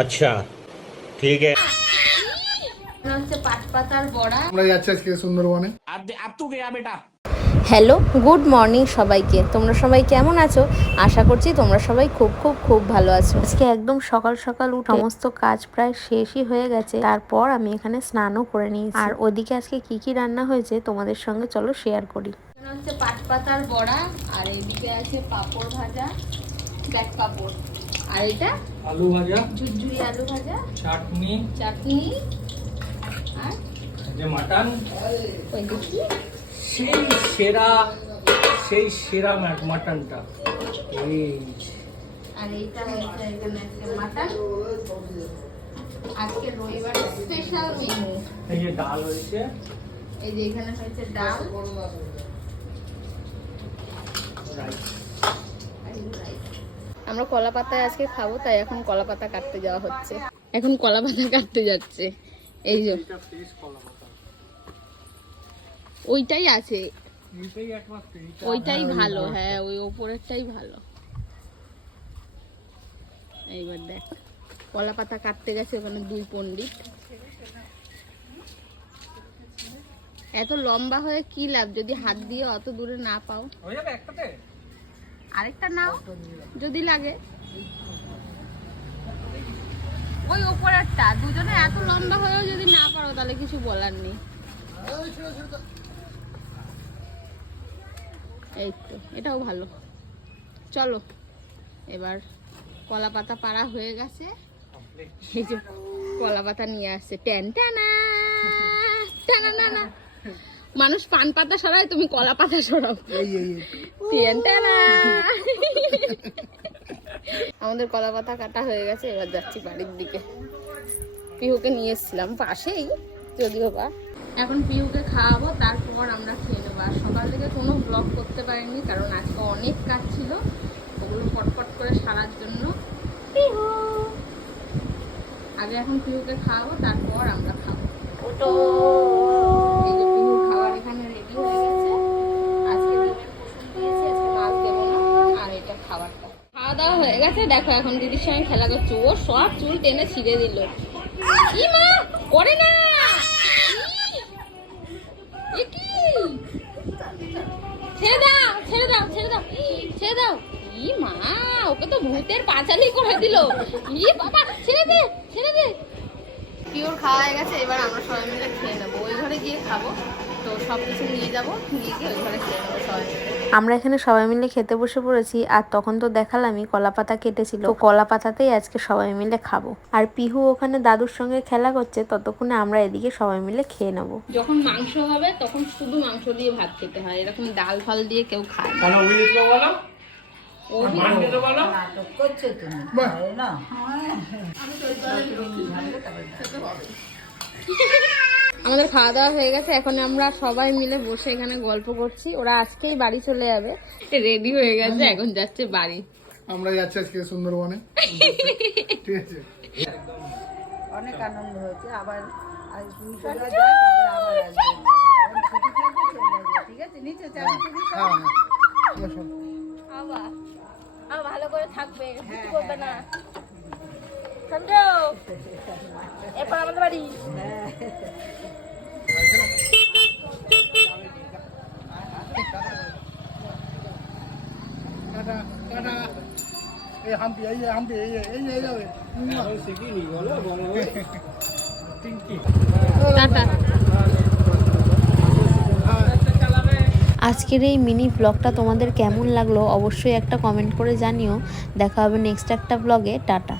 আচ্ছা ঠিক আছে। সুন্দরবনে হ্যালো, গুড মর্নিং সবাইকে। তোমরা সবাই কেমন আছো? আশা করছি তোমরা সবাই খুব খুব খুব ভালো আছো। আজকে একদম সকাল সকাল উঠে সমস্ত কাজ প্রায় শেষই হয়ে গেছে। তারপর আমি এখানে স্নানও করে নিয়েছি। আর ওদিকে আজকে কি কি রান্না হয়েছে তোমাদের সঙ্গে চলো শেয়ার করি। এখানে হচ্ছে পাটপাতার বড়া, আর এইদিকে আছে পাঁপড় ভাজা, ব্যাক পাঁপড়, আর এটা আলু ভাজা, ঝুরঝুরি আলু ভাজা, চাটনি, আর যে মাটন, ওই দেখি সেই সেরা মাটনটা এই। আর এইটা হচ্ছে এখানে আছে মাটন। আজকে রবিবার স্পেশাল মেনু। এই যে ডাল হয়েছে, এই যে এখানে হয়েছে ডাল, আমরা কলা পাতায় আজকে খাবো, তাই এখন কলা পাতা কাটতে যাওয়া হচ্ছে। এখন কলা পাতা কাটতে যাচ্ছে। এই যে ওইটাই আছে, ওইটাই ভালো। হ্যাঁ, ওই ওপরেরটাই ভালো। এইবার দেখ, কলা পাতা কাটতে গেছে ওখানে দুই পণ্ডিত। এত লম্বা হয়ে কি লাভ যদি হাত দিয়ে অত দূরে না পাও? আরেকটা নাও যদি লাগে। ওই ওপরেরটা, দুজনে এত লম্বা হয়েও যদি না পারো তাহলে কিছু বলার নেই। এই তো, এটাও ভালো। চলো এবার কলা পাতা পাড়া হয়ে গেছে। এই যে কলা পাতা নিয়ে আসছে। টানা না, মানুষ পান পাতা সরায়, তুমি কলা পাতা সরাও। আমাদের কলা পাতা কাটা হয়ে গেছে, এবার যাচ্ছি বাড়ির দিকে। পিহুকে নিয়ে এসেছিলাম পাশেই, যদিও বা। এখন পিহুকে খাওয়াবো, তারপর আমরা খেয়ে নেবো। আর সকাল থেকে কোনো ব্লগ করতে পারিনি, কারণ আজকে অনেক কাজ ছিল, ওগুলো পটপট করে সারার জন্য। পিহু আগে এখন পিহুকে খাওয়াবো, তারপর আমরা খাবো। এই যে পিহু খাবার এখানে রেডি হয়ে গেছে। আজকে ডিমের কুসুম দিয়েছি, আজকে মাছ দেবো না। আর এটা খাবারটা খাওয়া দাওয়া হয়ে গেছে। দেখো এখন দিদির সঙ্গে খেলা করছে। ও সব চুল টেনে ছিঁড়ে দিল। কি মা করে না, ছেড়ে দাও ছেড়ে দাও ছেড়ে দাও ছেড়ে দাও। ই মা, ওকে তো ভূতের পাঁচালি করে দিল। ই বাবা, ছেড়ে দে ছেড়ে দে। পিওর খাওয়া হয়ে গেছে, এবার আমরা সবাই মিলে খেয়ে নেবো। ওই ঘরে গিয়ে খাবো, তো সবকিছু নিয়ে যাবো, নিয়ে গিয়ে ওই ঘরে খেয়ে নেবো সবাই মিলে। আমরা এখানে সবাই মিলে খেতে বসে পড়েছি। আর তখন তো দেখালামই কলা পাতা কেটেছিল, তো কলা পাতাতেই আজকে সবাই মিলে খাবো। আর পিহু ওখানে দাদুর সঙ্গে খেলা করছে, ততক্ষণে আমরা এদিকে সবাই মিলে খেয়ে নেবো। যখন মাংস হবে তখন শুধু মাংস দিয়ে ভাত খেতে হয়, এরকম ডাল ফাল দিয়ে কেউ খায় না। আমাদের খাওয়া দাওয়া হয়ে গেছে, এখন আমরা সবাই মিলে বসে এখানে গল্প করছি। ওরা আজকেই বাড়ি চলে যাবে, রেডি হয়ে গেছে, এখন যাচ্ছে বাড়ি। আমরা যাচ্ছি আজকে সুন্দরবনে। ঠিক আছে, অনেক আনন্দ হয়েছে। আবার আজ ঠিক আছে, নিচে ভালো করে থাকবে, কিছু করবে না। সঞ্জয়, এরপর আমাদের বাড়ি। আজকের এই মিনি ব্লগটা তোমাদের কেমন লাগলো অবশ্যই একটা কমেন্ট করে জানিও। দেখা হবে নেক্সট একটা ব্লগে। টাটা।